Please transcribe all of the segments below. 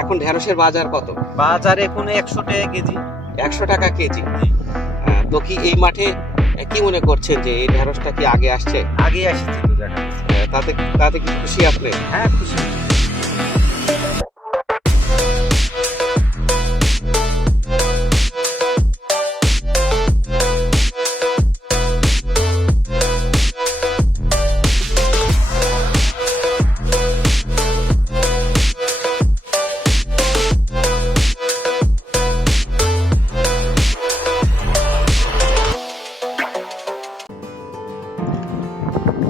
এখন ঢেঁড়সের বাজার কত? বাজার এখন 100 টাকা কেজি। 100 টাকা কেজি। তো কি এই মাঠে কি মনে করছেন যে এই ঢেঁড়সটা কি আগে আসছে? আগে আসছে তো দেখা যাচ্ছে। তাতে তাতে কি খুশি আপনি? হ্যাঁ, খুশি।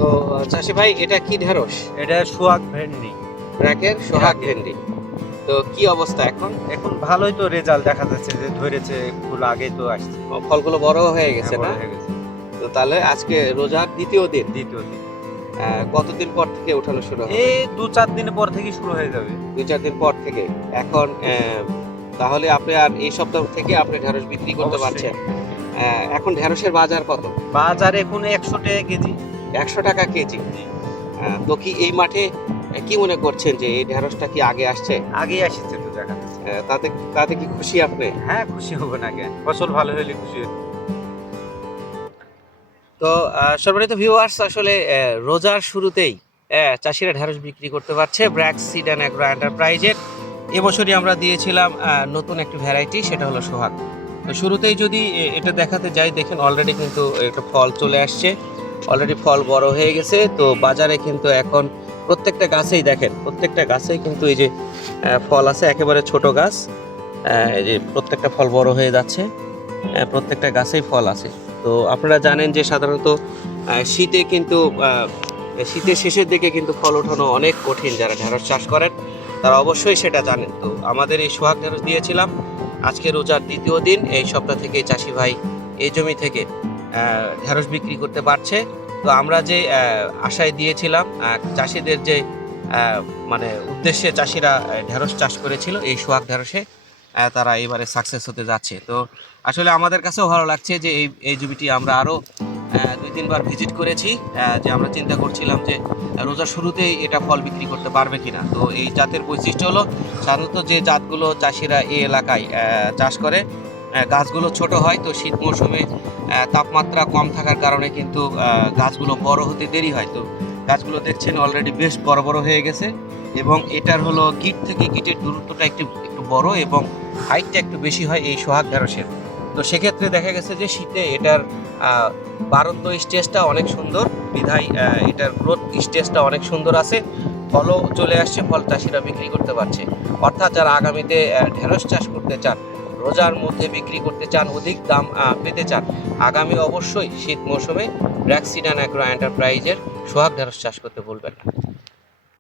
তো চাষি ভাই, এটা কি ঢেঁড়স? এটা সোহাগ ভেন্ডি। ব্র্যাকের সোহাগ ব্র্যাকের। ভেন্ডি। তো কি অবস্থা এখন? এখন ভালোই তো রেজাল্ট দেখা যাচ্ছে, যে ধরেছে ফুল আগে তো আসছে। ফলগুলো বড় হয়ে গেছে হ্যাঁ, না? বড় হয়ে গেছে। তো তাহলে আজকে রোজার দ্বিতীয় দিন। দ্বিতীয় দিন কতদিন পর থেকে উঠানো শুরু হবে? এই 2-4 দিন পর থেকে শুরু হয়ে যাবে। 2-4 দিন পর থেকে। এখন তাহলে আপনি আর এই সপ্তাহ থেকে আপনি ঢেঁড়স বিক্রি করতে অবশ্যই। পারছেন। এখন ঢেঁড়সের বাজার কত? বাজার এখন 100 টাকা কেজি। 100 টাকা কেজি। তো কি এই মাঠে কি মনে করছেন যে এই ঢেঁড়সটা কি আগে আসছে? আগে আসছে তো দেখা যাচ্ছে। তাতে তাতে কি খুশি আপনি? হ্যাঁ, খুশি হবে না কেন? ফসল ভালো হলে খুশি হব। তো সম্মানিত ভিউয়ার্স, আসলে রোজার শুরুতেই চাষিরা ঢেঁড়স বিক্রি করতে পারছে ব্র্যাক সিড অ্যান্ড অ্যাগ্রো এন্টারপ্রাইজের। এবছরই আমরা দিয়েছিলাম নতুন একটি ভ্যারাইটি, সেটা হলো সোহাগ। তো শুরুতেই যদি এটা দেখাতে যাই, দেখেন অলরেডি কিন্তু একটা ফল চলে আসছে, অলরেডি ফল বড় হয়ে গেছে। তো বাজারে কিন্তু এখন প্রত্যেকটা গাছেই দেখেন, প্রত্যেকটা গাছেই কিন্তু এই যে ফল আছে, একেবারে ছোট গাছ। এই যে প্রত্যেকটা ফল বড় হয়ে যাচ্ছে, প্রত্যেকটা গাছেই ফল আছে। তো আপনারা জানেন যে সাধারণত শীতে কিন্তু শীতের শেষের দিকে কিন্তু ফল ওঠানো অনেক কঠিন। যারা ঢেঁড়স চাষ করেন তারা অবশ্যই সেটা জানেন। তো আমাদের এই সোহাগ ঢেঁড়স দিয়েছিলাম, আজকে রোজার দ্বিতীয় দিন। এই সপ্তাহ থেকে চাষি ভাই এই জমি থেকে ঢেঁড়স বিক্রি করতে পারছে। তো আমরা যে আশায় দিয়েছিলাম, চাষিদের যে মানে উদ্দেশ্যে চাষিরা ঢেঁড়স চাষ করেছিল এই সোহাগ ঢেঁড়সে, তারা এবারে সাকসেস হতে যাচ্ছে। তো আসলে আমাদের কাছেও ভালো লাগছে যে এই জমিটি আমরা আরও 2-3 বার ভিজিট করেছি। যে আমরা চিন্তা করছিলাম যে রোজার শুরুতেই এটা ফল বিক্রি করতে পারবে কিনা। তো এই জাতের বৈশিষ্ট্য হলো, সাধারণত যে জাতগুলো চাষিরা এই এলাকায় চাষ করে, গাছগুলো ছোট হয়। তো শীত মৌসুমে তাপমাত্রা কম থাকার কারণে কিন্তু গাছগুলো বড় হতে দেরি হয়। তো গাছগুলো দেখছেন অলরেডি বেশ বড় বড় হয়ে গেছে, এবং এটার হলো গিট থেকে গিটের দূরত্বটা একটু একটু বড়, এবং হাইটটা একটু বেশি হয় এই সোহাগ ঢেঁড়সের। তো সেক্ষেত্রে দেখা গেছে যে শীতে এটার বাড়ন্ত স্টেজটা অনেক সুন্দর, বিধায় এটার গ্রোথ স্টেজটা অনেক সুন্দর আছে। ফলও চলে আসছে, ফল চাষিরা বিক্রি করতে পারছে। অর্থাৎ যারা আগামীতে ঢেঁড়স চাষ করতে চান, রোজার মধ্যে বিক্রি করতে চান, অধিক দাম পেতে চান, আগামী অবশ্যই শীত মৌসুমে ব্র্যাক সিড অ্যান্ড অ্যাগ্রো এন্টারপ্রাইজের সোহাগ ঢেঁড়স চাষ করতে ভুলবেন না।